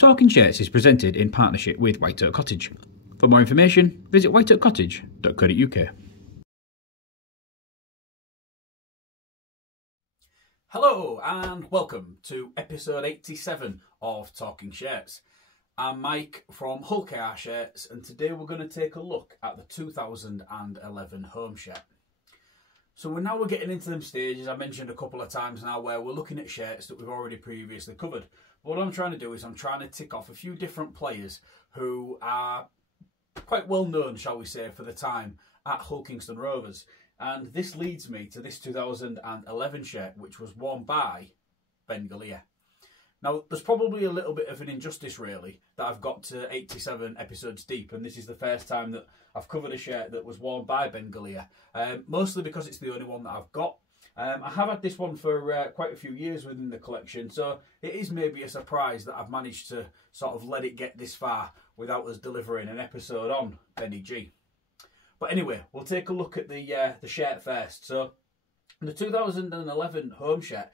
Talking Shirts is presented in partnership with White Oak Cottage. For more information, visit whiteoakcottage.co.uk. Hello and welcome to episode 87 of Talking Shirts. I'm Mike from Hull KR Shirts, and today we're going to take a look at the 2011 home shirt. So we're getting into them stages I mentioned a couple of times now where we're looking at shirts that we've already previously covered. But what I'm trying to do is I'm trying to tick off a few different players who are quite well known, shall we say, for the time at Hull Kingston Rovers. And this leads me to this 2011 shirt, which was worn by Ben Galea. Now, there's probably a little bit of an injustice, really, that I've got to 87 episodes deep, and this is the first time that I've covered a shirt that was worn by Ben Galea, mostly because it's the only one that I've got. I have had this one for quite a few years within the collection, so it is maybe a surprise that I've managed to sort of let it get this far without us delivering an episode on Benny G. But anyway, we'll take a look at the shirt first. So, the 2011 home shirt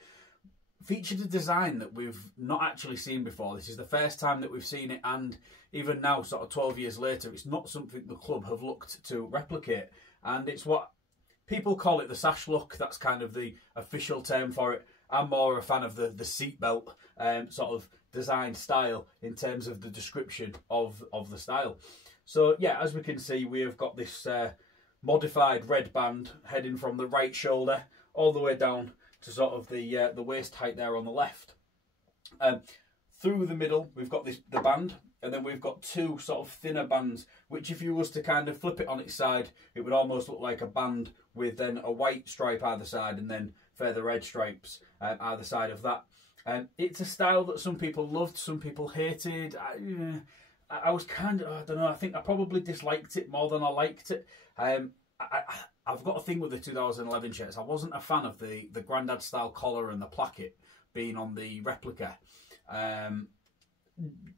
featured a design that we've not actually seen before. This is the first time that we've seen it, and even now, sort of 12 years later, it's not something the club have looked to replicate. And it's what people call it the sash look. That's kind of the official term for it. I'm more a fan of the seatbelt sort of design style in terms of the description of the style. So yeah, as we can see, we have got this modified red band heading from the right shoulder all the way down to sort of the waist height there on the left. Through the middle, we've got the band, and then we've got two sort of thinner bands, which if you was to kind of flip it on its side, it would almost look like a band with then a white stripe either side and then further red stripes either side of that. It's a style that some people loved, some people hated. I was kind of, I don't know, I think I probably disliked it more than I liked it. I've got a thing with the 2011 shirts. I wasn't a fan of the Grandad style collar and the placket being on the replica.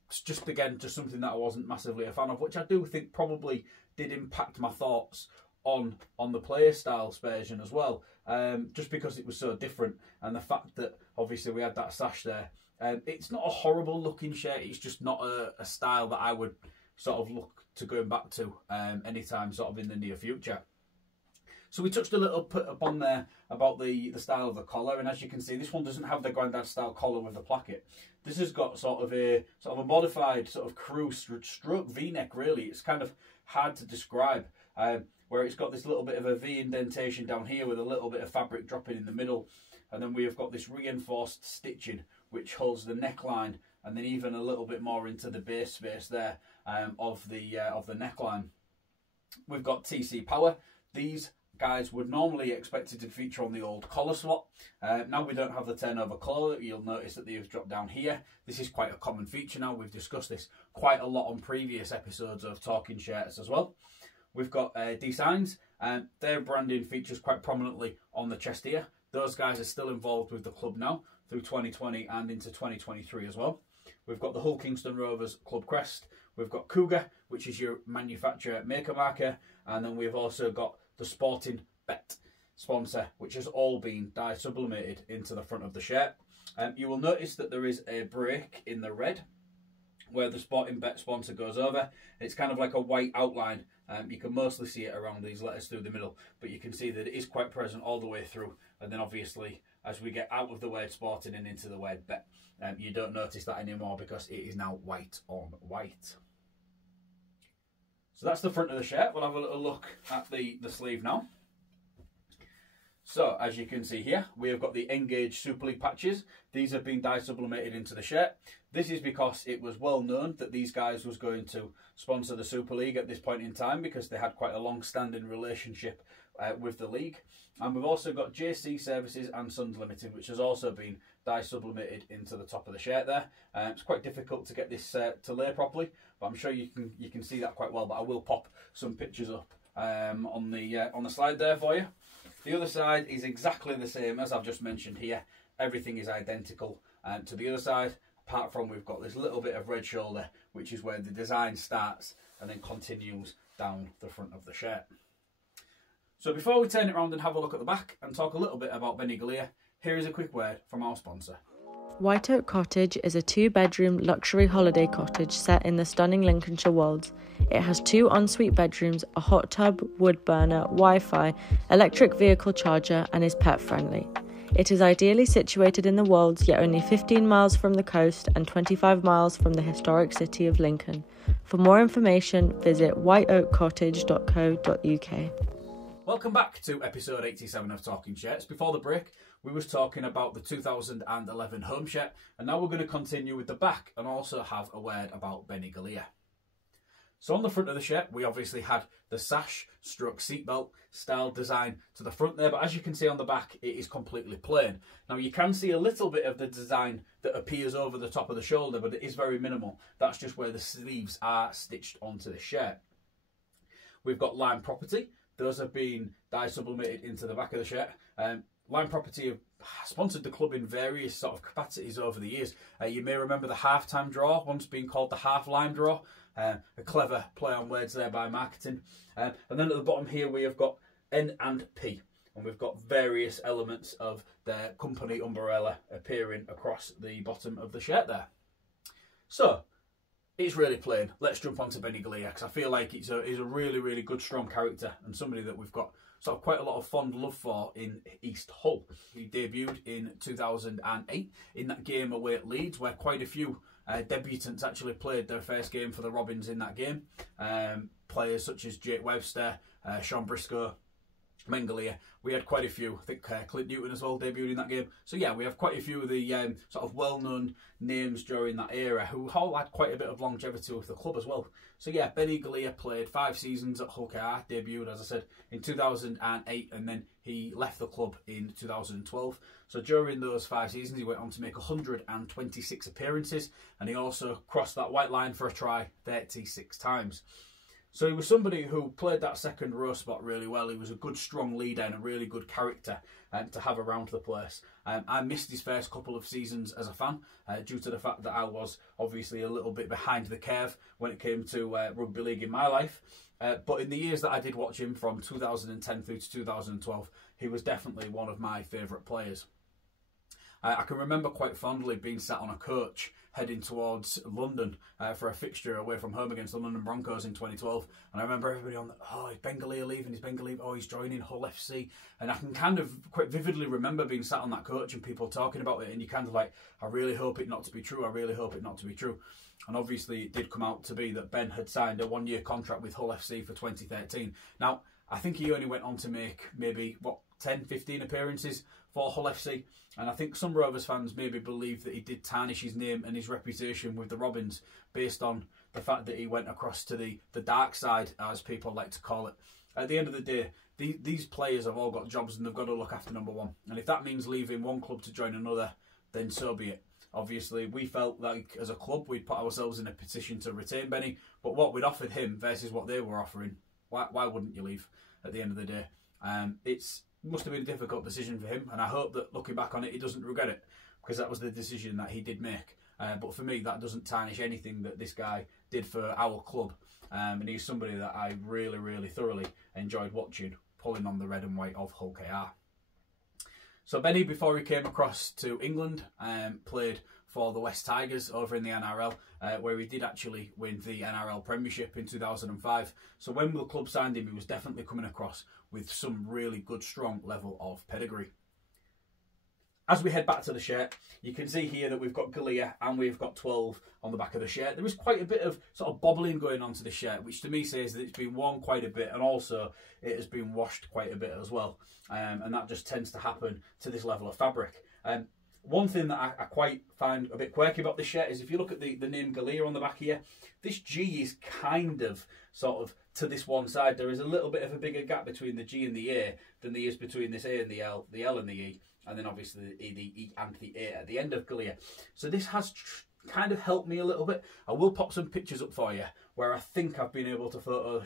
It's just something that I wasn't massively a fan of, which I do think probably did impact my thoughts on the player styles version as well. Just because it was so different, and the fact that obviously we had that sash there. It's not a horrible looking shirt, it's just not a style that I would sort of look to going back to anytime sort of in the near future. So we touched a little bit upon there about the style of the collar, and as you can see, this one doesn't have the Grandad style collar with the placket. This has got sort of a modified sort of crew stroke V-neck, really. It's kind of hard to describe, where it's got this little bit of a V indentation down here with a little bit of fabric dropping in the middle, and then we have got this reinforced stitching which holds the neckline, and then even a little bit more into the base space there of the neckline. We've got TC Power. These guys would normally expected to feature on the old collar slot. Now we don't have the turnover collar. You'll notice that they've dropped down here. This is quite a common feature now. We've discussed this quite a lot on previous episodes of Talking Shirts as well. We've got D-Signs, and their branding features quite prominently on the chest here. Those guys are still involved with the club now through 2020 and into 2023 as well. We've got the Hull Kingston Rovers club crest. We've got Cougar, which is your manufacturer maker marker, and then we've also got the Sporting Bet sponsor, which has all been dye sublimated into the front of the shirt. You will notice that there is a break in the red where the Sporting Bet sponsor goes over. It's kind of like a white outline. You can mostly see it around these letters through the middle, but you can see that it is quite present all the way through. And then obviously, as we get out of the word Sporting and into the word Bet, you don't notice that anymore because it is now white on white. So that's the front of the shirt. We'll have a little look at the sleeve now. So, as you can see here, we have got the Engage Super League patches. These have been dye sublimated into the shirt. This is because it was well known that these guys was going to sponsor the Super League at this point in time, because they had quite a long-standing relationship with the league. And we've also got JC Services and Sons Limited, which has also been dye sublimated into the top of the shirt there. It's quite difficult to get this to lay properly, but I'm sure you can see that quite well. But I will pop some pictures up on the slide there for you. The other side is exactly the same as I've just mentioned here. Everything is identical to the other side, apart from we've got this little bit of red shoulder, which is where the design starts and then continues down the front of the shirt. So before we turn it around and have a look at the back and talk a little bit about Benny Galea, here is a quick word from our sponsor. White Oak Cottage is a 2-bedroom luxury holiday cottage set in the stunning Lincolnshire Wolds. It has 2 ensuite bedrooms, a hot tub, wood burner, Wi-Fi, electric vehicle charger, and is pet friendly. It is ideally situated in the Wolds, yet only 15 miles from the coast and 25 miles from the historic city of Lincoln. For more information, visit whiteoakcottage.co.uk. Welcome back to episode 87 of Talking Shirts. Before the break, we was talking about the 2011 home shirt, and now we're going to continue with the back and also have a word about Ben Galea. So on the front of the shirt, we obviously had the sash stroke seatbelt style design to the front there, but as you can see on the back, it is completely plain. Now you can see a little bit of the design that appears over the top of the shoulder, but it is very minimal. That's just where the sleeves are stitched onto the shirt. We've got Lime Property. Those have been dye sublimated into the back of the shirt. Lime Property have sponsored the club in various sort of capacities over the years. You may remember the half-time draw, once being called the half-lime draw. A clever play on words there by marketing. And then at the bottom here we have got N and P. And we've got various elements of their company umbrella appearing across the bottom of the shirt there. So, it's really plain. Let's jump on to Ben Galea, because I feel like he's a really, really good, strong character and somebody that we've got sort of quite a lot of fond love for in East Hull. He debuted in 2008 in that game away at Leeds, where quite a few debutants actually played their first game for the Robins in that game. Players such as Jake Webster, Sean Briscoe, Ben Galea. We had quite a few. I think Clint Newton as well debuted in that game. So yeah, we have quite a few of the sort of well-known names during that era who all had quite a bit of longevity with the club as well. So yeah, Ben Galea played 5 seasons at Hull KR, debuted, as I said, in 2008, and then he left the club in 2012. So during those 5 seasons, he went on to make 126 appearances, and he also crossed that white line for a try 36 times. So he was somebody who played that second row spot really well. He was a good, strong leader and a really good character to have around the place. I missed his first couple of seasons as a fan due to the fact that I was obviously a little bit behind the curve when it came to rugby league in my life. But in the years that I did watch him from 2010 through to 2012, he was definitely one of my favourite players. I can remember quite fondly being sat on a coach heading towards London for a fixture away from home against the London Broncos in 2012. And I remember everybody on, oh, is Ben Galea leaving? Is Ben Galea? Oh, he's joining Hull FC. And I can kind of quite vividly remember being sat on that coach and people talking about it. And you kind of like, I really hope it not to be true. I really hope it not to be true. And obviously it did come out to be that Ben had signed a 1-year contract with Hull FC for 2013. Now, I think he only went on to make maybe, 10, 15 appearances for Hull FC. And I think some Rovers fans maybe believe that he did tarnish his name and his reputation with the Robins based on the fact that he went across to the dark side, as people like to call it. At the end of the day, these players have all got jobs and they've got to look after number one. And if that means leaving one club to join another, then so be it. Obviously, we felt like as a club we'd put ourselves in a position to retain Benny, but what we'd offered him versus what they were offering, why wouldn't you leave at the end of the day? It must have been a difficult decision for him, and I hope that looking back on it, he doesn't regret it, because that was the decision that he did make. But for me, that doesn't tarnish anything that this guy did for our club, and he's somebody that I really, really thoroughly enjoyed watching, pulling on the red and white of Hull KR. So Benny, before he came across to England, played for the West Tigers over in the NRL, where he did actually win the NRL Premiership in 2005. So when the club signed him, he was definitely coming across with some really good, strong level of pedigree. As we head back to the shirt, you can see here that we've got Galea and we've got 12 on the back of the shirt. There is quite a bit of sort of bobbling going on to the shirt, which to me says that it's been worn quite a bit, and also it has been washed quite a bit as well. And that just tends to happen to this level of fabric. One thing that I quite find a bit quirky about this shirt is if you look at the name Galea on the back here, this G is kind of sort of to this one side. There is a little bit of a bigger gap between the G and the A than there is between this A and the L and the E, and then obviously the E and the A at the end of Galea. So this has kind of helped me a little bit. I will pop some pictures up for you where I think I've been able to photo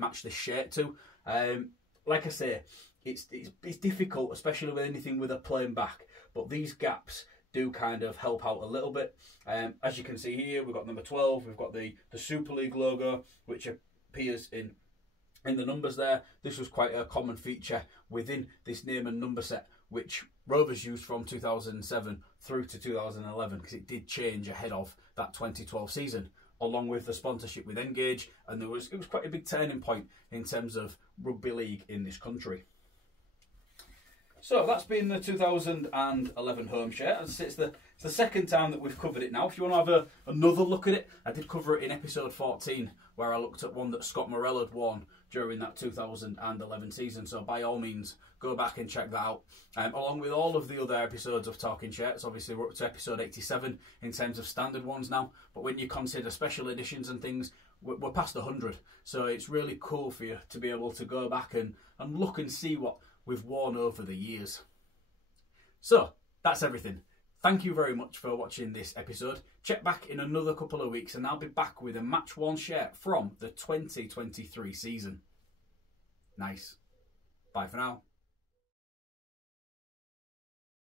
match this shirt to. Like I say, it's difficult, especially with anything with a plain back, but these gaps do kind of help out a little bit. As you can see here, we've got number 12, we've got the Super League logo, which appears in the numbers there. This was quite a common feature within this name and number set, which Rovers used from 2007 through to 2011 because it did change ahead of that 2012 season, along with the sponsorship with Engage, and it was quite a big turning point in terms of rugby league in this country. So that's been the 2011 home share. As I say, it's the second time that we've covered it now. If you want to have another look at it, I did cover it in episode 14, where I looked at one that Scott Morell had won during that 2011 season. So by all means, go back and check that out. Along with all of the other episodes of Talking Shirts. Obviously, we're up to episode 87 in terms of standard ones now. But when you consider special editions and things, we're past 100. So it's really cool for you to be able to go back and look and see what we've worn over the years. So that's everything. Thank you very much for watching this episode. Check back in another couple of weeks and I'll be back with a match worn shirt from the 2023 season. Nice. Bye for now.